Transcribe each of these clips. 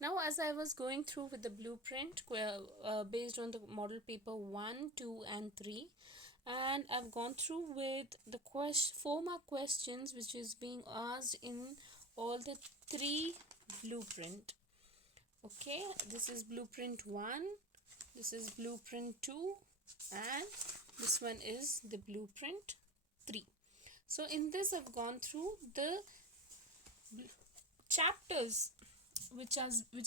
Now, as I was going through with the blueprint based on the model paper 1, 2, and 3, and I've gone through with the 4 mark questions which is being asked in all the 3 blueprint. Okay, this is blueprint 1, this is blueprint 2, and this one is the blueprint 3. So in this I've gone through the chapters which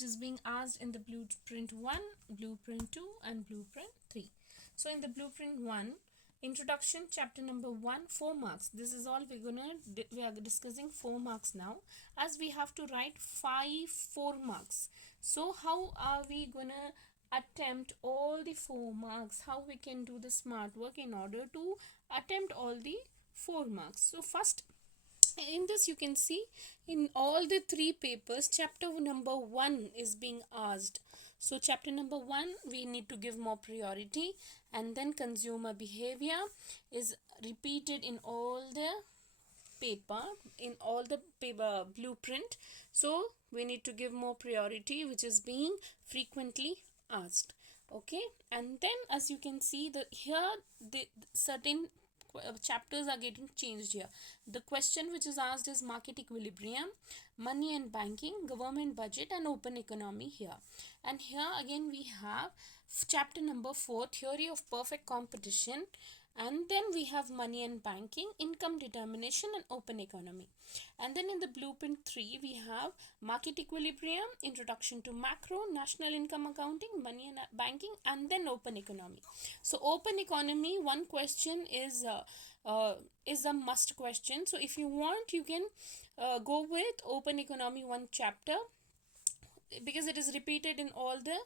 is being asked in the blueprint 1, blueprint 2, and blueprint 3. So in the blueprint 1, introduction, chapter number 1, 4 marks. This is all we are discussing 4 marks now, as we have to write 4 marks. So how are we gonna attempt all the 4 marks? How we can do the smart work in order to attempt all the 4 marks? So first, in this you can see in all the 3 papers, chapter number 1 is being asked. So chapter number 1 we need to give more priority, and then consumer behavior is repeated in all the paper, in all the paper blueprint. So we need to give more priority, which is being frequently asked. Okay, and then as you can see, here the certain chapters are getting changed here. The question which is asked is market equilibrium, money and banking, government budget, and open economy here. And here again we have chapter number 4, theory of perfect competition, and then we have money and banking, income determination, and open economy. And then in the blueprint 3 we have market equilibrium, introduction to macro, national income accounting, money and banking, and then open economy. So open economy, one question is a must question. So if you want, you can go with open economy 1 chapter, because it is repeated in all the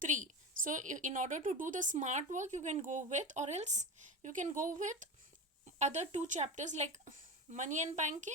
3. So in order to do the smart work, you can go with, or else you can go with other 2 chapters like money and banking.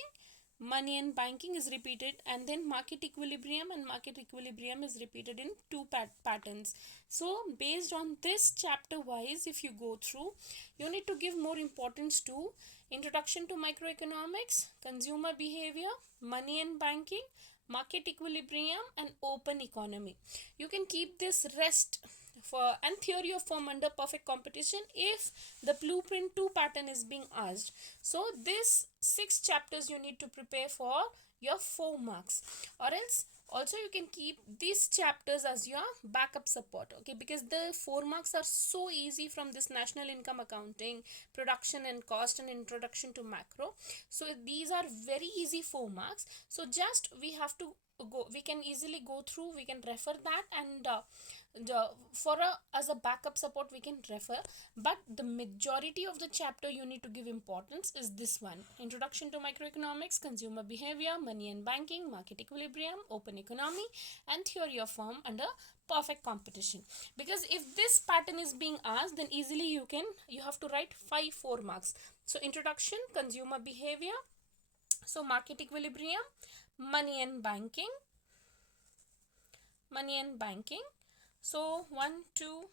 Money and banking is repeated, and then market equilibrium, and market equilibrium is repeated in 2 patterns. So based on this chapter wise, if you go through, you need to give more importance to introduction to microeconomics, consumer behavior, money and banking, market equilibrium, and open economy. You can keep this rest for and theory of firm under perfect competition if the blueprint 2 pattern is being asked. So this 6 chapters you need to prepare for your 4 marks, or else also you can keep these chapters as your backup support. Okay, because the 4 marks are so easy from this national income accounting, production and cost, and introduction to macro. So these are very easy 4 marks. So just we have to go, we can easily go through, we can refer that, and as a backup support we can refer. But the majority of the chapter you need to give importance is this one: introduction to microeconomics, consumer behavior, money and banking, market equilibrium, open economy, and theory of firm under perfect competition. Because if this pattern is being asked, then easily you have to write 4 marks. So introduction, consumer behavior, so market equilibrium, money and banking, so 1, 2,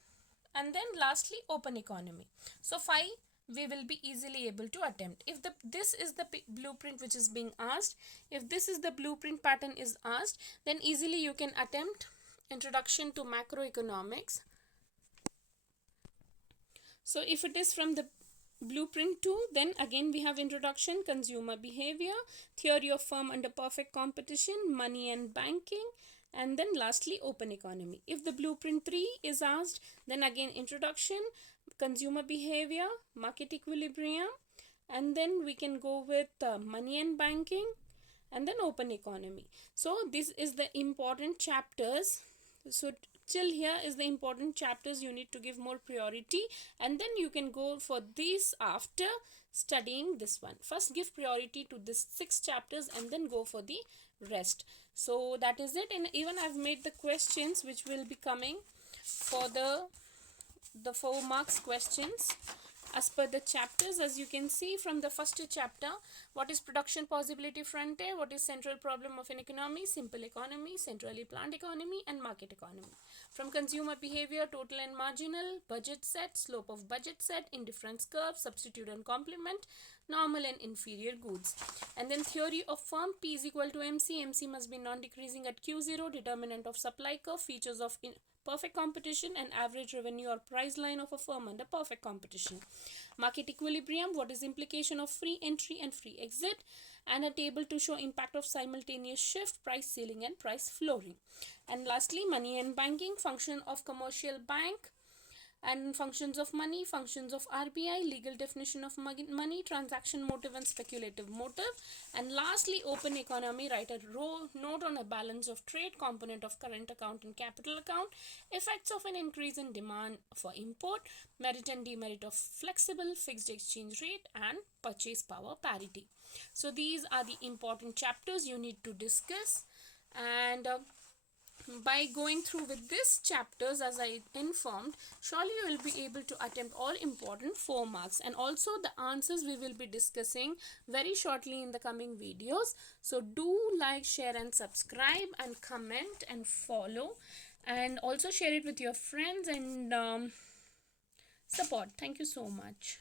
and then lastly open economy. So 5 we will be easily able to attempt. If this is the blueprint which is being asked, if this is the blueprint pattern is asked, then easily you can attempt introduction to macroeconomics. So if it is from the blueprint 2, then again we have introduction, consumer behavior, theory of firm under perfect competition, money and banking, and then lastly open economy. If the blueprint 3 is asked, then again introduction, consumer behavior, market equilibrium, and then we can go with money and banking, and then open economy. So this is the important chapters. So till here is the important chapters you need to give more priority, and then you can go for these after studying this one. First give priority to this 6 chapters and then go for the rest. So that is it. And even I've made the questions which will be coming for the 4 marks questions as per the chapters. As you can see from the first chapter, what is production possibility frontier, what is central problem of an economy, simple economy, centrally planned economy, and market economy. From consumer behavior, total and marginal, budget set, slope of budget set, indifference curve, substitute and complement, normal and inferior goods. And then theory of firm, P is equal to MC. MC must be non-decreasing at Q0, determinant of supply curve, features of perfect competition, and average revenue or price line of a firm under perfect competition. Market equilibrium, what is implication of free entry and free exit, and a table to show impact of simultaneous shift, price ceiling and price flooring. And lastly, money and banking, function of commercial bank and functions of money, functions of RBI, legal definition of money, transaction motive and speculative motive. And lastly, open economy, write a note on a balance of trade, component of current account and capital account, effects of an increase in demand for import, merit and demerit of flexible fixed exchange rate, and purchase power parity. So these are the important chapters you need to discuss. And by going through with these chapters, as I informed, surely you will be able to attempt all important 4 marks, and also the answers we will be discussing very shortly in the coming videos. So do like, share and subscribe, and comment and follow, and also share it with your friends and support. Thank you so much.